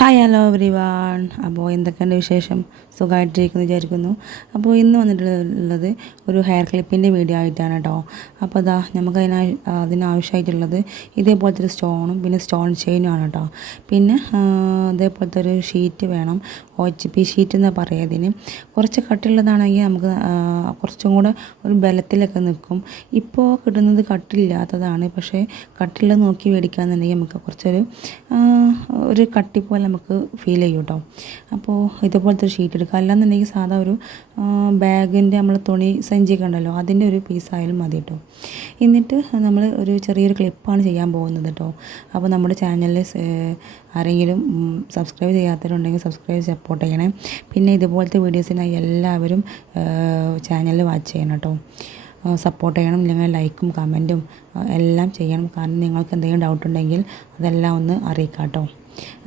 Hi hello every one. അപ്പോൾ എന്തൊക്കെയുണ്ട് വിശേഷം? സുഖമായിട്ടിരിക്കുന്നു വിചാരിക്കുന്നു. അപ്പോൾ ഇന്ന് വന്നിട്ടുള്ളത് ഒരു ഹെയർ ക്ലിപ്പിൻ്റെ വീഡിയോ ആയിട്ടാണ് കേട്ടോ. അപ്പോൾ അതാ നമുക്ക് അതിനാവശ്യമായിട്ടുള്ളത് ഇതേപോലത്തെ ഒരു സ്റ്റോണും പിന്നെ സ്റ്റോൺ ചെയിനും ആണ് കേട്ടോ. പിന്നെ അതേപോലത്തെ ഒരു ഷീറ്റ് വേണം. OHP ഷീറ്റ് എന്ന് പറയുക ഇതിന്. കുറച്ച് കട്ടിയുള്ളതാണെങ്കിൽ നമുക്ക് കുറച്ചും കൂടെ ഒരു ബലത്തിലൊക്കെ നിൽക്കും. ഇപ്പോൾ കിട്ടുന്നത് കട്ടില്ലാത്തതാണ്, പക്ഷേ കട്ടിയുള്ളത് നോക്കി മേടിക്കുകയെന്നുണ്ടെങ്കിൽ നമുക്ക് ഒരു കട്ടി പോലെ നമുക്ക് ഫീൽ ചെയ്യും കേട്ടോ. അപ്പോൾ ഇതുപോലത്തെ ഒരു ഷീറ്റ് എടുക്കുക. അല്ലാന്നുണ്ടെങ്കിൽ സാധാ ഒരു ബാഗിൻ്റെ നമ്മൾ തുണി സഞ്ചിയൊക്കെ ഉണ്ടല്ലോ, അതിൻ്റെ ഒരു പീസായാലും മതി കേട്ടോ. എന്നിട്ട് നമ്മൾ ഒരു ചെറിയൊരു ക്ലിപ്പാണ് ചെയ്യാൻ പോകുന്നത് കേട്ടോ. അപ്പോൾ നമ്മുടെ ചാനലിൽ ആരെങ്കിലും സബ്സ്ക്രൈബ് ചെയ്യാത്തവരുണ്ടെങ്കിൽ സബ്സ്ക്രൈബ് സപ്പോർട്ട് ചെയ്യണേ. പിന്നെ ഇതുപോലത്തെ വീഡിയോസിനായി എല്ലാവരും ചാനലിൽ വാച്ച് ചെയ്യണം കേട്ടോ. സപ്പോർട്ട് ചെയ്യണം. നിങ്ങൾ ലൈക്കും കമൻറ്റും എല്ലാം ചെയ്യണം. കാരണം നിങ്ങൾക്ക് എന്തെങ്കിലും ഡൗട്ട് ഉണ്ടെങ്കിൽ അതെല്ലാം ഒന്ന് അറിയിക്കാം കേട്ടോ.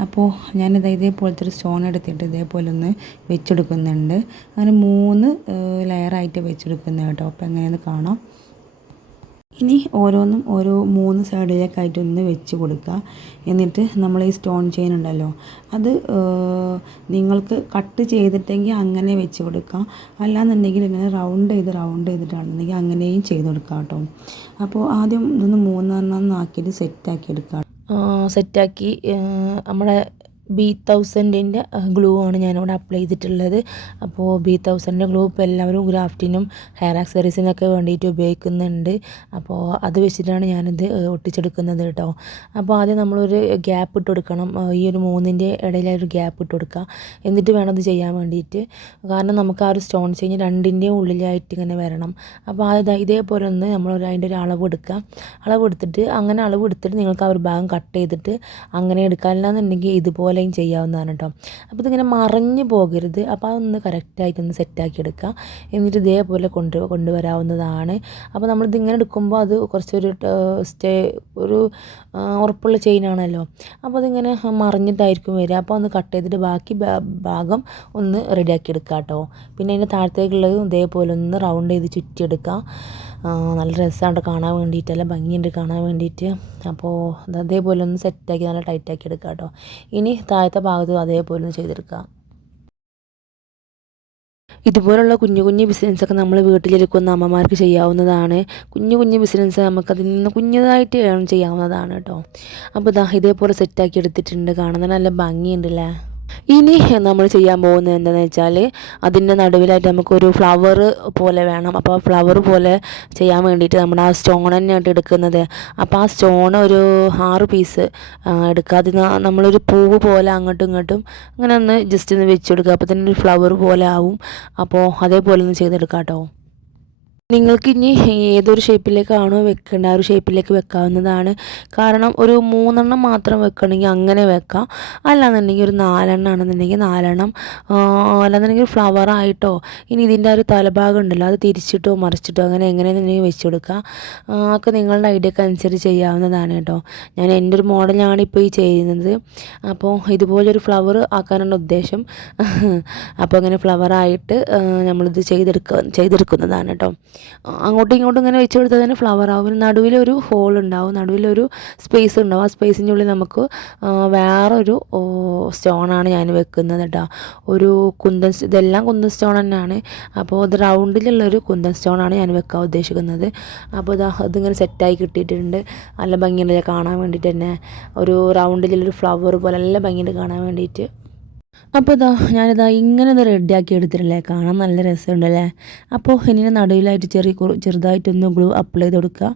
അപ്പോൾ ഞാനിത് ഇതേപോലത്തെ ഒരു സ്റ്റോൺ എടുത്തിട്ട് ഇതേപോലെ ഒന്ന് വെച്ചെടുക്കുന്നുണ്ട്. അങ്ങനെ 3 ലെയറായിട്ട് വെച്ചെടുക്കുന്നത് കേട്ടോ. അപ്പോൾ എങ്ങനെയെന്ന് കാണാം. ഇനി ഓരോന്നും ഓരോ 3 സൈഡിലേക്കായിട്ടൊന്ന് വെച്ച് കൊടുക്കുക. എന്നിട്ട് നമ്മൾ ഈ സ്റ്റോൺ ചെയിൻ ഉണ്ടല്ലോ, അത് നിങ്ങൾക്ക് കട്ട് ചെയ്തിട്ടെങ്കിൽ അങ്ങനെ വെച്ച് കൊടുക്കാം. അല്ലാന്നുണ്ടെങ്കിൽ ഇങ്ങനെ റൗണ്ട് ചെയ്തിട്ടാണെന്നുണ്ടെങ്കിൽ അങ്ങനെയും ചെയ്ത് കൊടുക്കാം കേട്ടോ. അപ്പോൾ ആദ്യം ഇതൊന്ന് 3 ആക്കിയിട്ട് സെറ്റാക്കി എടുക്കാം. സെറ്റാക്കി നമ്മുടെ B1000ൻ്റെ ഗ്ലൂ ആണ് ഞാനിവിടെ അപ്ലൈ ചെയ്തിട്ടുള്ളത്. അപ്പോൾ B1000ൻ്റെ ഗ്ലൂ ഇപ്പോൾ എല്ലാവരും ഗ്രാഫ്റ്റിനും ഹെയർ ആക്സസറീസിനൊക്കെ വേണ്ടിയിട്ട് ഉപയോഗിക്കുന്നുണ്ട്. അപ്പോൾ അത് വെച്ചിട്ടാണ് ഞാനിത് ഒട്ടിച്ചെടുക്കുന്നത് കേട്ടോ. അപ്പോൾ ആദ്യം നമ്മളൊരു ഗ്യാപ്പ് ഇട്ട് കൊടുക്കണം. ഈ ഒരു 3ൻ്റെ ഇടയിലൊരു ഗ്യാപ്പ് ഇട്ട് കൊടുക്കുക. എന്നിട്ട് വേണം ഇത് ചെയ്യാൻ വേണ്ടിയിട്ട്. കാരണം നമുക്ക് ആ ഒരു സ്റ്റോൺ ചെയിൻ 2ൻ്റെയും ഉള്ളിലായിട്ട് ഇങ്ങനെ വരണം. അപ്പോൾ ഇതേപോലെ ഒന്ന് അതിൻ്റെ ഒരു അളവ് എടുക്കുക. അളവ് എടുത്തിട്ട് നിങ്ങൾക്ക് ആ ഒരു ഭാഗം കട്ട് ചെയ്തിട്ട് അങ്ങനെ എടുക്കുക. അല്ലാന്നുണ്ടെങ്കിൽ ഇതുപോലെ ചെയ്യാവുന്നതാണ് കേട്ടോ. അപ്പോൾ ഇതിങ്ങനെ മറഞ്ഞു പോകരുത്. അപ്പോൾ അതൊന്ന് കറക്റ്റായിട്ടൊന്ന് സെറ്റാക്കി എടുക്കുക. എന്നിട്ട് ഇതേപോലെ കൊണ്ടുവരാവുന്നതാണ്. അപ്പോൾ നമ്മളിതിങ്ങനെ എടുക്കുമ്പോൾ അത് കുറച്ചൊരു ഒരു ഉറപ്പുള്ള ചെയിനാണല്ലോ. അപ്പോൾ അതിങ്ങനെ മറിഞ്ഞിട്ടായിരിക്കും വരിക. അപ്പോൾ ഒന്ന് കട്ട് ചെയ്തിട്ട് ബാക്കി ഭാഗം ഒന്ന് റെഡിയാക്കി എടുക്കുക കേട്ടോ. പിന്നെ അതിൻ്റെ താഴത്തേക്കുള്ളത് ഇതേപോലെ ഒന്ന് റൗണ്ട് ചെയ്ത് ചുറ്റിയെടുക്കുക. നല്ല രസമാണ് കാണാൻ വേണ്ടിയിട്ട്, നല്ല ഭംഗിയുണ്ട് കാണാൻ വേണ്ടിയിട്ട്. അപ്പോൾ അതേപോലെ ഒന്ന് സെറ്റാക്കി നല്ല ടൈറ്റാക്കി എടുക്കുക കേട്ടോ. ഇനി താഴത്തെ ഭാഗത്തും അതേപോലെ ഒന്ന് ചെയ്തെടുക്കുക. ഇതുപോലുള്ള കുഞ്ഞു ബിസിനസ്സൊക്കെ നമ്മൾ വീട്ടിലിരിക്കുന്ന അമ്മമാർക്ക് ചെയ്യാവുന്നതാണ്. കുഞ്ഞു ബിസിനസ് നമുക്കതിൽ നിന്ന് കുഞ്ഞതായിട്ട് ചെയ്യാവുന്നതാണ് കേട്ടോ. അപ്പോൾ ഇതേപോലെ സെറ്റാക്കി എടുത്തിട്ടുണ്ട്. കാണാൻ നല്ല ഭംഗിയുണ്ടല്ലേ. ഇനി നമ്മൾ ചെയ്യാൻ പോകുന്നത് എന്താണെന്ന് വെച്ചാൽ അതിൻ്റെ നടുവിലായിട്ട് നമുക്കൊരു ഫ്ലവർ പോലെ വേണം. അപ്പോൾ ഫ്ലവർ പോലെ ചെയ്യാൻ വേണ്ടിയിട്ട് നമ്മുടെ ആ സ്റ്റോൺ തന്നെയായിട്ട് എടുക്കുന്നത്. അപ്പോൾ ആ സ്റ്റോൺ ഒരു 6 പീസ് എടുക്കുക. അതിന് നമ്മളൊരു പൂവ് പോലെ അങ്ങോട്ടും ഇങ്ങോട്ടും അങ്ങനെ ഒന്ന് ജസ്റ്റ് ഒന്ന് വെച്ച് കൊടുക്കുക. അപ്പോൾ തന്നെ ഒരു ഫ്ലവർ പോലെ ആവും. അപ്പോൾ അതേപോലെ ഒന്ന് ചെയ്തെടുക്കാം കേട്ടോ. നിങ്ങൾക്ക് ഇനി ഏതൊരു ഷേപ്പിലേക്കാണോ വെക്കേണ്ടത് ആ ഒരു ഷേപ്പിലേക്ക് വെക്കാവുന്നതാണ്. കാരണം ഒരു 3 മാത്രം വെക്കണമെങ്കിൽ അങ്ങനെ വെക്കാം. അല്ലാന്നുണ്ടെങ്കിൽ ഒരു 4 ആണെന്നുണ്ടെങ്കിൽ 4, അല്ലാന്നുണ്ടെങ്കിൽ ഫ്ലവറായിട്ടോ ഇനി ഇതിൻ്റെ ഒരു തലഭാഗം ഉണ്ടല്ലോ അത് തിരിച്ചിട്ടോ മറിച്ചിട്ടോ അങ്ങനെ എങ്ങനെയെന്നുണ്ടെങ്കിൽ വെച്ച് കൊടുക്കുക. ഒക്കെ നിങ്ങളുടെ ഐഡിയക്ക് അനുസരിച്ച് ചെയ്യാവുന്നതാണ് കേട്ടോ. ഞാൻ എൻ്റെ ഒരു മോഡലാണ് ഇപ്പോൾ ഈ ചെയ്യുന്നത്. അപ്പോൾ ഇതുപോലൊരു ഫ്ലവർ ആക്കാനാണ് ഉദ്ദേശം. അപ്പോൾ അങ്ങനെ ഫ്ലവറായിട്ട് നമ്മളിത് ചെയ്തെടുക്കുന്നതാണ് കേട്ടോ. അങ്ങോട്ടും ഇങ്ങോട്ടും ഇങ്ങനെ വെച്ച് കൊടുത്താൽ തന്നെ ഫ്ലവർ ആവും. നടുവിലൊരു ഹോൾ ഉണ്ടാവും, നടുവിലൊരു സ്പേസ് ഉണ്ടാവും. ആ സ്പേസിൻ്റെ ഉള്ളിൽ നമുക്ക് വേറൊരു സ്റ്റോണാണ് ഞാൻ വെക്കുന്നത് കേട്ടോ. ഇതെല്ലാം കുന്തൻ സ്റ്റോൺ തന്നെയാണ്. അപ്പോൾ ഇത് റൗണ്ടിലുള്ളൊരു കുന്തൻ സ്റ്റോണാണ് ഞാൻ വെക്കാൻ ഉദ്ദേശിക്കുന്നത്. അപ്പോൾ അതിങ്ങനെ സെറ്റായി കിട്ടിയിട്ടുണ്ട്. നല്ല ഭംഗിയുണ്ട് കാണാൻ വേണ്ടിയിട്ട് തന്നെ. ഒരു റൗണ്ടിലുള്ളൊരു ഫ്ലവർ പോലെ നല്ല ഭംഗിയുണ്ട് കാണാൻ വേണ്ടിയിട്ട്. അപ്പോൾ ഞാനിതാ ഇങ്ങനെ റെഡിയാക്കി എടുത്തിട്ടില്ലേ, കാണാൻ നല്ല രസമുണ്ടല്ലേ. അപ്പോൾ ഇതിന് നടുവിലായിട്ട് ചെറുതായിട്ടൊന്ന് ഗ്ലൂ അപ്ലൈ ചെയ്ത് കൊടുക്കുക.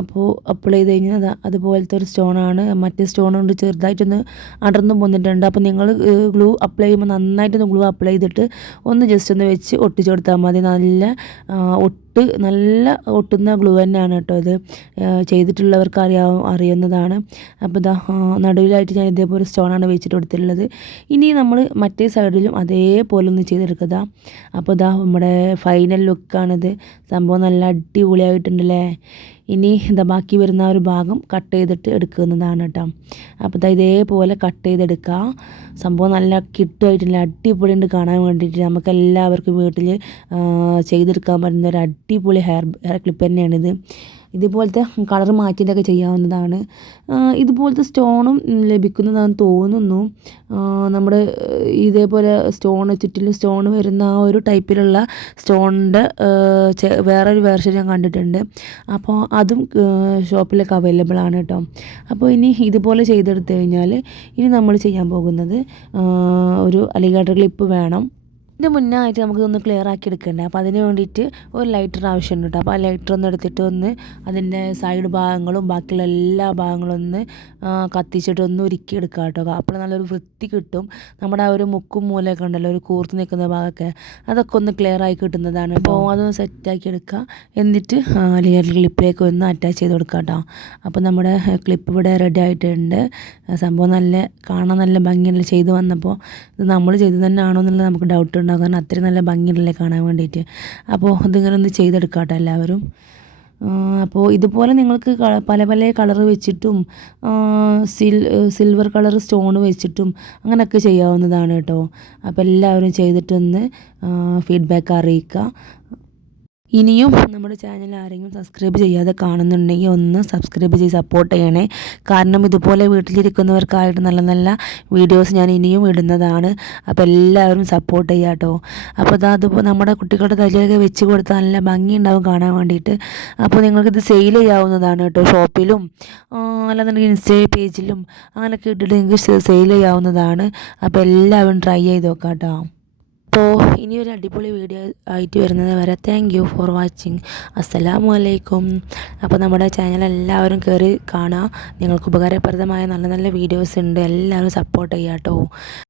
അപ്പോൾ അപ്ലൈ ചെയ്ത് കഴിഞ്ഞാൽ അതുപോലത്തെ ഒരു സ്റ്റോണാണ്. മറ്റേ സ്റ്റോൺ കൊണ്ട് ചെറുതായിട്ടൊന്ന് അടർന്നു പോന്നിട്ടുണ്ട്. അപ്പോൾ നിങ്ങൾ ഗ്ലൂ അപ്ലൈ ചെയ്യുമ്പോൾ നന്നായിട്ടൊന്ന് ഗ്ലൂ അപ്ലൈ ചെയ്തിട്ട് ഒന്ന് ജസ്റ്റ് ഒന്ന് വെച്ച് ഒട്ടിച്ചു കൊടുത്താൽ മതി. നല്ല ഒട്ടുന്ന ഗ്ലൂ തന്നെയാണ് കേട്ടോ ഇത്. ചെയ്തിട്ടുള്ളവർക്ക് അറിയുന്നതാണ്. അപ്പോൾ നടുവിലായിട്ട് ഞാൻ ഇതേപോലെ സ്റ്റോണാണ് വെച്ചിട്ട് കൊടുത്തിട്ടുള്ളത്. ഇനി നമ്മൾ മറ്റേ സൈഡിലും അതേപോലെ ഒന്ന് ചെയ്തെടുക്കുക. അപ്പോൾ നമ്മുടെ ഫൈനൽ ലുക്കാണിത്. സംഭവം നല്ല അടിപൊളിയായിട്ടുണ്ടല്ലേ. ഇനി ബാക്കി വരുന്ന ഒരു ഭാഗം കട്ട് ചെയ്തിട്ട് എടുക്കുന്നതാണ് കേട്ടോ. അപ്പോൾ ഇതേപോലെ കട്ട് ചെയ്തെടുക്കുക. സംഭവം നല്ല കിട്ടുമായിട്ടില്ല, അടിപൊളിയുണ്ട് കാണാൻ വേണ്ടിയിട്ട്. നമുക്ക് എല്ലാവർക്കും വീട്ടിൽ ചെയ്തെടുക്കാൻ പറ്റുന്ന ഒരു അടിപൊളി ഹെയർ ക്ലിപ്പ് തന്നെയാണിത്. ഇതുപോലത്തെ കളർ മാറ്റിയിട്ടൊക്കെ ചെയ്യാവുന്നതാണ്. ഇതുപോലത്തെ സ്റ്റോണും ലഭിക്കുന്നതാണെന്ന് തോന്നുന്നു. നമ്മുടെ ഇതേപോലെ ചുറ്റിലും സ്റ്റോൺ വരുന്ന ആ ഒരു ടൈപ്പിലുള്ള സ്റ്റോണിൻ്റെ വേറൊരു വേർഷൻ ഞാൻ കണ്ടിട്ടുണ്ട്. അപ്പോൾ അതും ഷോപ്പിലൊക്കെ അവൈലബിൾ ആണ് കേട്ടോ. അപ്പോൾ ഇനി ഇതുപോലെ ചെയ്തെടുത്ത് കഴിഞ്ഞാൽ ഇനി നമ്മൾ ചെയ്യാൻ പോകുന്നത് ഒരു അലിഗേറ്റർ ക്ലിപ്പ് വേണം. ഇതിന് മുന്നേ ആയിട്ട് നമുക്കിതൊന്ന് ക്ലിയർ ആക്കി എടുക്കണ്ടേ. അപ്പോൾ അതിന് വേണ്ടിയിട്ട് ഒരു ലൈറ്റർ ആവശ്യമുണ്ട് കേട്ടോ. അപ്പോൾ ആ ലൈറ്റർ ഒന്ന് എടുത്തിട്ട് അതിൻ്റെ സൈഡ് ഭാഗങ്ങളും ബാക്കിയുള്ള എല്ലാ ഭാഗങ്ങളും കത്തിച്ചിട്ട് ഉരുക്കി എടുക്കുക കേട്ടോ. അപ്പോൾ നല്ലൊരു വൃത്തി കിട്ടും. നമ്മുടെ ആ ഒരു മുക്കും മൂലയൊക്കെ ഉണ്ടല്ലോ, ഒരു കൂർത്ത് നിൽക്കുന്ന ഭാഗമൊക്കെ, അതൊക്കെ ഒന്ന് ക്ലിയർ ആയി കിട്ടുന്നതാണ്. അപ്പോൾ അതൊന്ന് സെറ്റാക്കി എടുക്കുക. എന്നിട്ട് ലെയർ ക്ലിപ്പിലേക്ക് ഒന്ന് അറ്റാച്ച് ചെയ്ത് കൊടുക്കുക കേട്ടോ. അപ്പോൾ നമ്മുടെ ക്ലിപ്പ് ഇവിടെ റെഡി ആയിട്ടുണ്ട്. സംഭവം കാണാൻ നല്ല ഭംഗിയുള്ള ചെയ്ത് വന്നപ്പോൾ ഇത് നമ്മൾ ചെയ്ത് തന്നെ ആണോ എന്നുള്ളത് നമുക്ക് ഡൗട്ട് ഉണ്ടാകും. കാരണം അത്രയും നല്ല ഭംഗിയുണ്ടല്ലേ കാണാൻ വേണ്ടിയിട്ട്. അപ്പോൾ ഇതിങ്ങനെ ഒന്ന് ചെയ്തെടുക്കാം കേട്ടോ എല്ലാവരും. അപ്പോൾ ഇതുപോലെ നിങ്ങൾക്ക് പല പല കളർ വെച്ചിട്ടും സിൽവർ കളർ സ്റ്റോൺ വെച്ചിട്ടും അങ്ങനെയൊക്കെ ചെയ്യാവുന്നതാണ് കേട്ടോ. അപ്പോൾ എല്ലാവരും ചെയ്തിട്ടൊന്ന് ഫീഡ്ബാക്ക് അറിയിക്കുക. ഇനിയും നമ്മുടെ ചാനൽ ആരെങ്കിലും സബ്സ്ക്രൈബ് ചെയ്യാതെ കാണുന്നുണ്ടെങ്കിൽ ഒന്ന് സബ്സ്ക്രൈബ് ചെയ്ത് സപ്പോർട്ട് ചെയ്യണേ. കാരണം ഇതുപോലെ വീട്ടിലിരിക്കുന്നവർക്കായിട്ട് നല്ല നല്ല വീഡിയോസ് ഞാൻ ഇനിയും ഇടുന്നതാണ്. അപ്പോൾ എല്ലാവരും സപ്പോർട്ട് ചെയ്യുക കേട്ടോ. അപ്പോൾ അതുപോലെ നമ്മുടെ കുട്ടികളുടെ തലയിലൊക്കെ വെച്ച് കൊടുത്താൽ നല്ല ഭംഗി ഉണ്ടാവും കാണാൻ വേണ്ടിയിട്ട്. അപ്പോൾ നിങ്ങൾക്കിത് സെയിൽ ചെയ്യാവുന്നതാണ് കേട്ടോ. ഷോപ്പിലും അല്ലാന്നുണ്ടെങ്കിൽ ഇൻസ്റ്റാ പേജിലും അങ്ങനെയൊക്കെ ഇട്ടിട്ട് നിങ്ങൾക്ക് സെയിൽ ചെയ്യാവുന്നതാണ്. അപ്പോൾ എല്ലാവരും ട്രൈ ചെയ്ത് നോക്കാം കേട്ടോ. അപ്പോൾ ഇനിയൊരു അടിപൊളി വീഡിയോ ആയിട്ട് വരുന്നത് വരെ താങ്ക് യു ഫോർ വാച്ചിങ്. അസ്സലാമു അലൈക്കും. അപ്പോൾ നമ്മുടെ ചാനൽ എല്ലാവരും കയറി കാണുക. നിങ്ങൾക്ക് ഉപകാരപ്രദമായ നല്ല നല്ല വീഡിയോസ് ഉണ്ട്. എല്ലാവരും സപ്പോർട്ട് ചെയ്യാം കേട്ടോ.